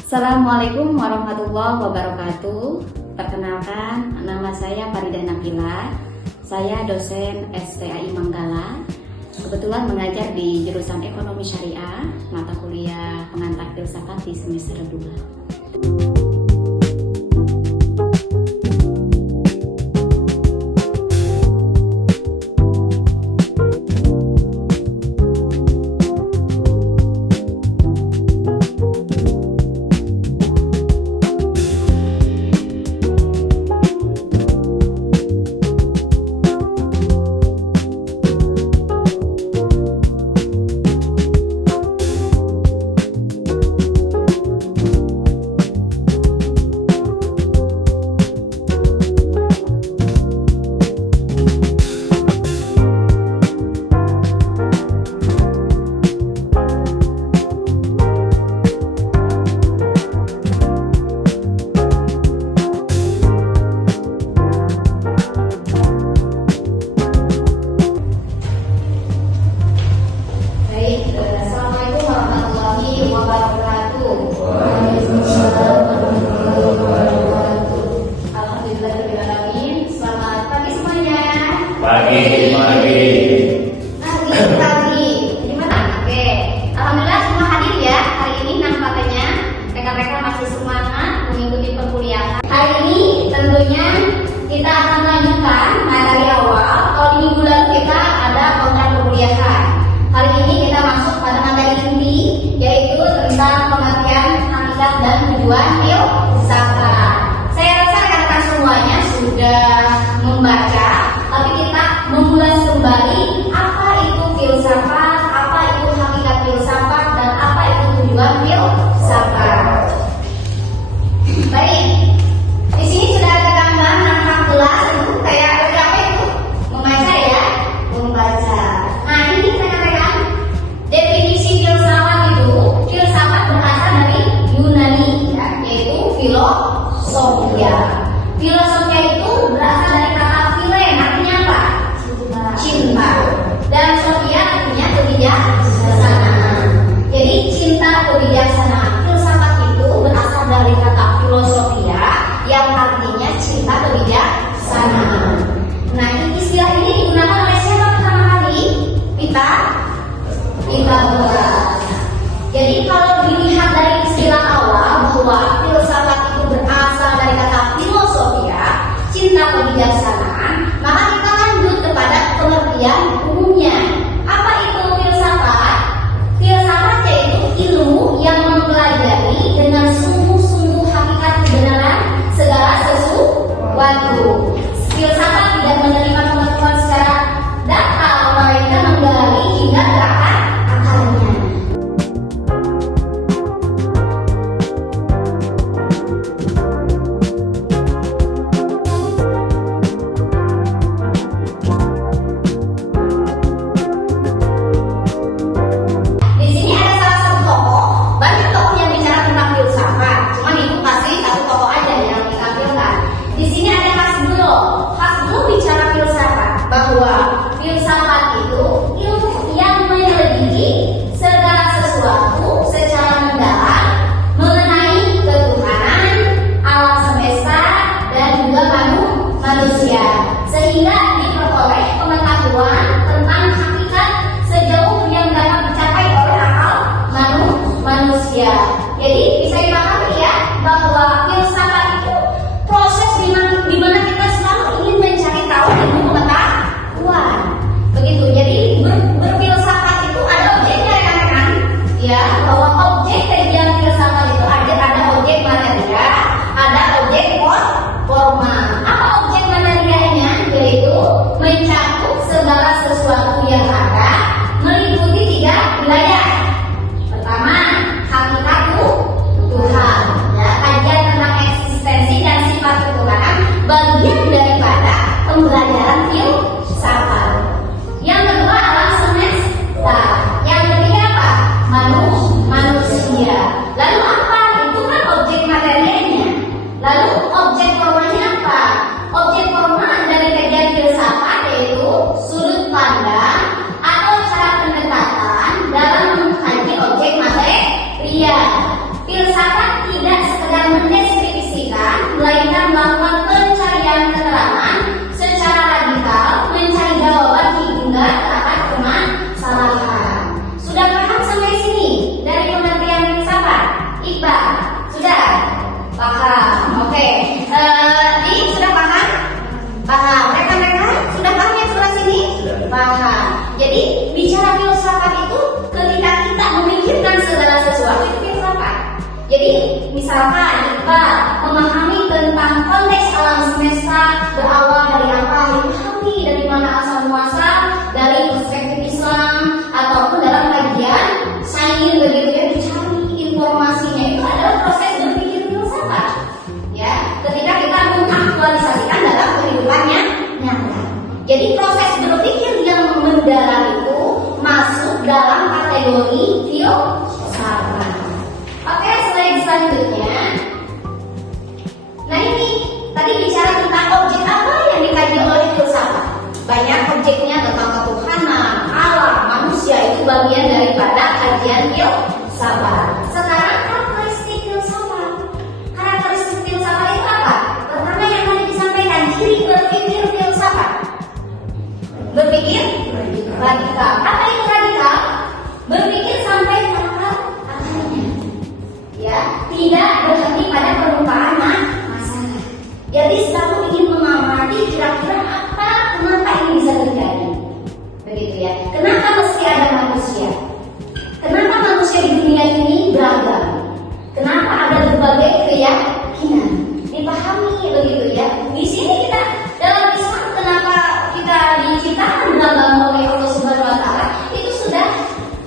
Assalamualaikum warahmatullahi wabarakatuh. Perkenalkan, nama saya Faridah Nabila. Saya dosen STAI Manggala. Kebetulan mengajar di jurusan Ekonomi Syariah, mata kuliah pengantar filsafat di semester 2. Pagi. Gimana? Oke. Alhamdulillah semua hadir ya. Hari ini nampaknya rekan-rekan masih semangat mengikuti perkuliahan. Hari ini tentunya kita akan melanjutkan materi awal. Kalau di minggu lalu kita ada konten perkuliahan. Hari ini kita masuk pada materi inti, yaitu tentang pengertian hakikat dan tujuan filsafat. Saya rasa rekan-rekan semuanya sudah membaca, tapi kita mengulas kembali apa itu filsafat, apa itu hakikat filsafat, dan apa itu tujuan filsafat. Baik, di sini sudah ada gambar 16, itu kayak apa itu? Membaca ya, membaca. Nah ini rekan-rekan, definisi filsafat itu, filsafat berasal dari Yunani, ya, yaitu filosofia. Filosofia itu berasal dari kata philen, artinya apa? Cinta. Dan sofia artinya kebijaksanaan. Jadi cinta kebijaksanaan. Filsafat itu berasal dari kata filosofia yang artinya cinta kebijaksanaan. Nah, istilah ini digunakan oleh siapa pertama kali? Pythagoras. Jadi kalau dilihat dari istilah awal bahwa filsafat itu berasal dari kata filosofia, cinta kebijaksanaan, maka kita lanjut kepada pengertian umumnya. Apa itu filsafat? Filsafat yaitu ilmu yang mempelajari dengan sungguh-sungguh hakikat kebenaran segala sesuatu. Filsafat tidak menerima pengetahuan secara data, melainkan menggali hingga ke akar-akarnya. Sehingga diperoleh pengetahuan tentang hakikat sejauh yang dapat dicapai oleh akal manusia. Jadi bisa dipahami ya bahwa filsafat itu proses di mana kita selalu ingin mencari tahu ilmu pengetahuan. Begitu. Jadi berfilsafat itu ada objeknya rekan-rekan. Ya, bahwa objek kajian filsafat itu ada objek materia, ada objek formal. Apa objek materianya? Yaitu mencakup segala sesuatu yang ada, meliputi 3 wilayah. Pertama, hakikat Tuhan, ya, kajian tentang eksistensi dan sifat ketuhanan, bagian daripada pembelajaran filsafat. Yang kedua, alam semesta. Yang ketiga apa? Manusia. Lalu apa? Itu kan objek materianya. Lalu objek formalnya apa? Objek formal dari kajian filsafat yaitu sudut pandang, Paham. Oke. Ini sudah paham? Paham. Rekan-rekan sudah paham yang sebelah sini? Paham. Jadi bicara filsafat itu ketika kita memikirkan segala sesuatu itu filsafat. Jadi misalkan kita memahami tentang konteks alam semesta berawal dari apa, dipahami dari mana asal muasal, dari perspektif Islam ataupun dalam kajian sains begitu ya, dicari informasinya, itu adalah proses berpikir filsafat. Ya, ketika kita mengaktualisasikan dalam kehidupannya nyata. Jadi proses berpikir yang mendalam itu masuk dalam kategori filsafat. Oke, slide selanjutnya. Nah ini tadi bicara tentang objek apa yang dikaji oleh filsafat. Banyak objeknya tentang ketuhanan, alam, manusia, itu bagian daripada kajian filsafat. Sekarang karakteristik filsafat. Karakteristik filsafat itu apa? Pertama yang tadi disampaikan, ciri berpikir filsafat. Berpikir radikal. Apa itu radikal? Berpikir sampai ke akar-akarnya. Ya, tidak berhenti pada permukaan masalah. Jadi selalu ingin mengamati kira-kira apa, kenapa ini bisa terjadi. Begitu ya. Kenapa mesti ada manusia? Kenapa manusia di dunia ini beragam? Kenapa ada berbagai keyakinan? Dipahami begitu ya. Di sini kita dalam Islam kenapa kita diciptakan beragam oleh Allah Subhanahu wa taala? Itu sudah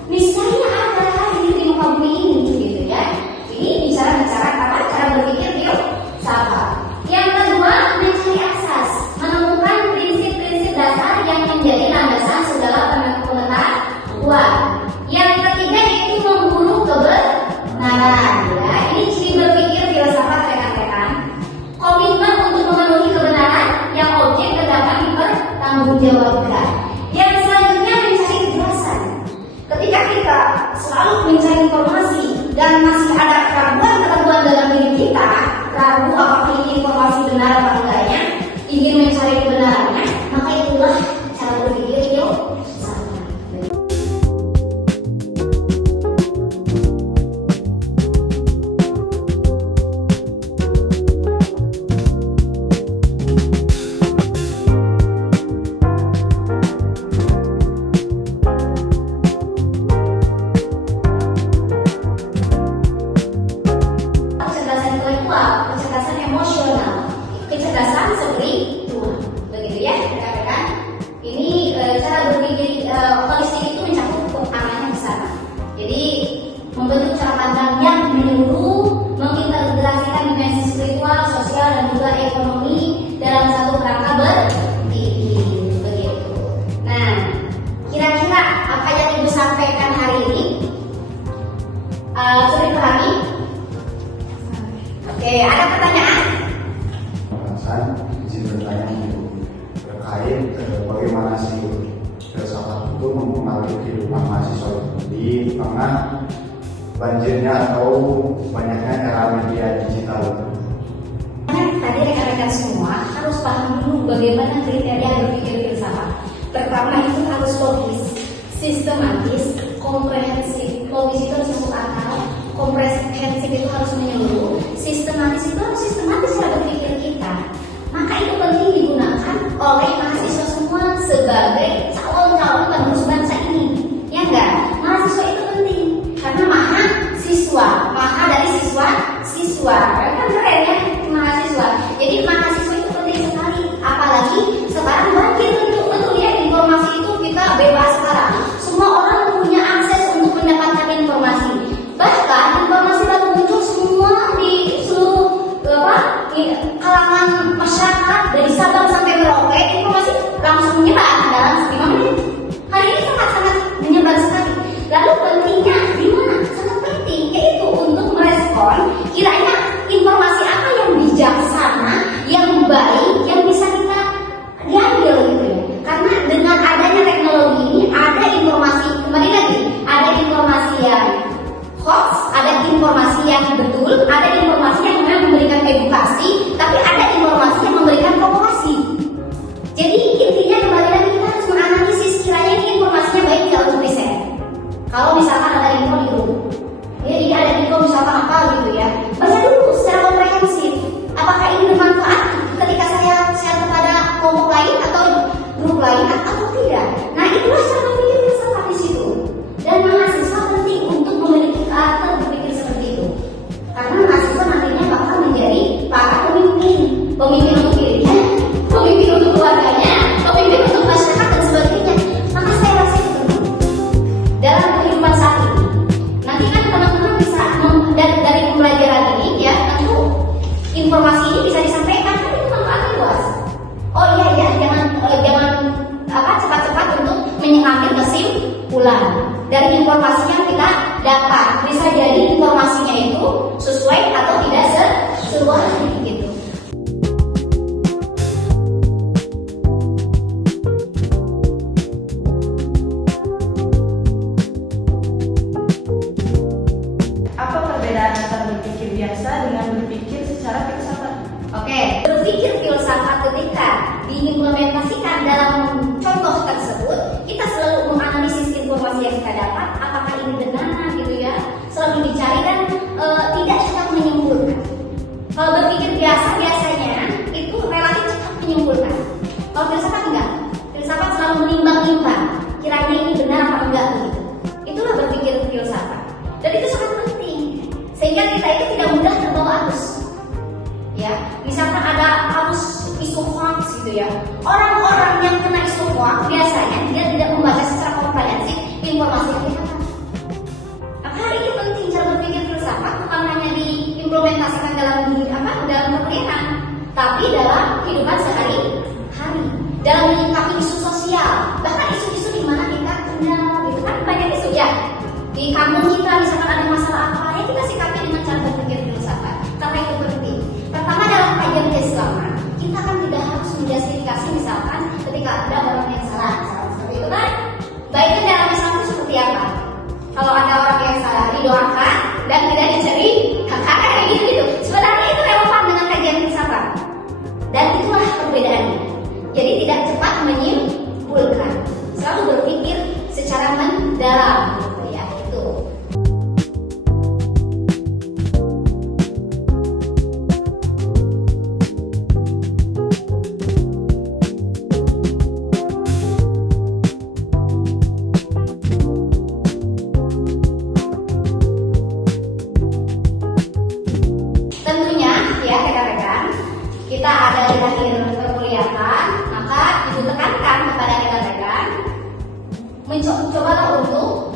niscaya ada di muka bumi ini gitu ya. Ini bicara apa? Cara berpikir filsafat. Yang kedua, mencari asas, menemukan prinsip-prinsip dasar yang menjadi landasan segala pengetahuan. Yang ketiga yaitu memburu kebenaran. Ya, ini ciri berpikir filsafat rekan-rekan. Komitmen untuk memenuhi kebenaran yang objek dapat dipertanggungjawabkan. Yang selanjutnya mencari kejelasan. Ketika kita selalu mencari informasi dan masih ada keraguan-keraguan dalam diri kita, ragu apakah ini informasi benar atau enggaknya, ingin mencari kebenarannya, maka itulah cara berpikir filsafat. Kecerdasan emosional, kecerdasan spiritual, begitu ya rekan-rekan. Ini cara berpikir holistik itu mencakup arahnya besar. Jadi membentuk cara pandang yang menyeluruh, mengintegrasikan dimensi spiritual, sosial dan juga ekonomi dalam satu kerangka berpikir, begitu. Nah, kira-kira apa yang Ibu sampaikan hari ini sudah dipahami? Oke, ada pertanyaan? Saya izin bertanya terkait bagaimana sih filsafat itu mempengaruhi kehidupan mahasiswa di tengah banjirnya atau banyaknya era media digital. Tadi rekan-rekan semua harus paham dulu bagaimana kriteria berpikir filsafat. Pertama itu harus logis, sistematis, komprehensif. Logis itu harus masuk akal, komprehensif itu harus menyeluruh, sistematis itu harus sistematis cara berpikir kita. Maka itu penting digunakan oleh mahasiswa semua sebagai calon-calon penerus bangsa ini. Ya enggak? Mahasiswa itu penting karena mahasiswa dari siswa. Kan keren ya mahasiswa. Jadi mahasiswa itu penting sekali. Apalagi sekarang banjir betul ya, informasi itu kita bebas sekarang. Semua orang punya akses untuk mendapatkan informasi. Bahkan informasi baru muncul semua informasi ini bisa disampaikan, kan itu manfaatnya luas. Oh iya ya, jangan cepat-cepat untuk mengambil kesimpulan dari informasi yang kita dapat. Bisa jadi informasinya itu sesuai atau tidak sesuai gitu. Apa perbedaan antara berpikir biasa dengan berpikir secara filsafat? Oke, berpikir filsafat ketika diimplementasikan dalam contoh tersebut, kita selalu menganalisis informasi yang kita dapat, apakah ini benar gitu ya, selalu dicari dan tidak cepat menyimpulkan. Kalau berpikir biasa biasanya itu relatif cepat menyimpulkan. Kalau filsafat enggak, filsafat selalu menimbang-nimbang, kiranya ini benar apa enggak gitu. Itulah berpikir filsafat, dan itu sangat penting sehingga kita itu tidak mudah terbawa arus. Ya, misalkan ada arus isu hoax gitu ya. Orang-orang yang kena isu hoax biasanya dia tidak membaca secara komprehensif informasi yang didapat. Maka hari ini penting cara berpikir filsafat bukan hanya diimplementasikan dalam perkuliahan, tapi dalam kehidupan sehari-hari, dalam menyikapi isu sosial, bahkan isu-isu di mana kita tinggal gitu kan, banyak isu ya. Di kampung kita misalkan ada masalah apa, ya kita sikapi dengan cara berpikir filsafat. Karena itu penting. Pertama, dalam kajian keislaman, kita kan tidak harus menjustifikasi misalkan ketika ada orang yang salah, seperti itu kan. Baiknya dalam Islam itu seperti apa? Kalau ada orang yang salah, didoakan dan tidak dicari kakak kayak gitu. Sebenarnya itu relevan dengan kajian filsafat. Dan itulah perbedaannya. Jadi tidak cepat menyimpulkan, selalu berpikir secara mendalam gitu ya. Itu. Tentunya ya rekan-rekan, kita ada di akhir perkuliahan, maka ibu tekankan kepada rekan-rekan mencobalah untuk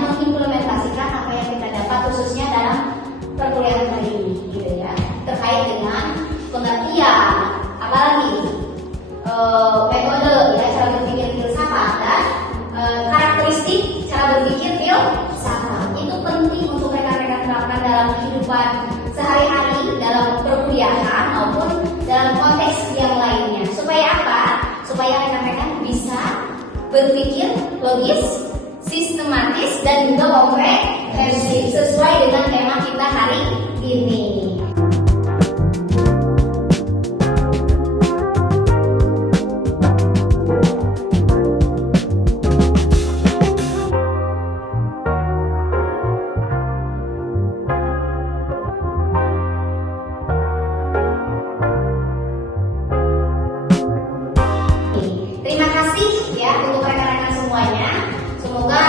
mengimplementasikan apa yang kita dapat khususnya dalam perkuliahan hari ini gitu ya, terkait dengan pengertian apalagi metode ya cara berpikir filsafat dan karakteristik cara berpikir filsafat. Itu penting untuk rekan-rekan terapkan dalam kehidupan sehari-hari, dalam perkuliahan maupun dalam konteks yang lainnya. Supaya apa? Supaya rekan-rekan bisa berpikir logis, sistematis dan juga komprehensif sesuai dengan tema kita hari ini. Terima kasih ya untuk rekan-rekan semuanya. Semoga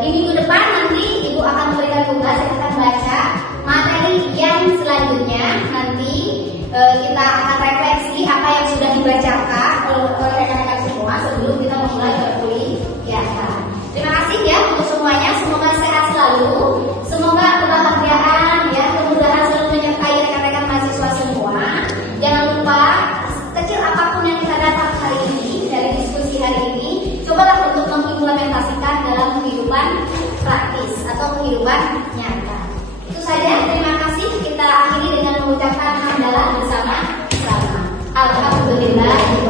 di minggu depan nanti Ibu akan memberikan tugas yang akan baca materi yang selanjutnya. Nanti kita akan refleksi apa yang sudah dibacakan oleh rekan-rekan semua sebelum kita memulai perkuliahan. Terima kasih ya untuk semuanya. Semoga sehat selalu. Semoga kebahagiaan ya, kemudahan selalu menyertai rekan-rekan mahasiswa semua. Jangan lupa kecil apapun yang kita dapat hari ini dari diskusi hari ini, cobalah untuk mengimplementasikan dalam kehidupan praktis atau kehidupan nyata. Itu saja, terima kasih. Kita akhiri dengan mengucapkan hamdalah bersama-sama. Alhamdulillah.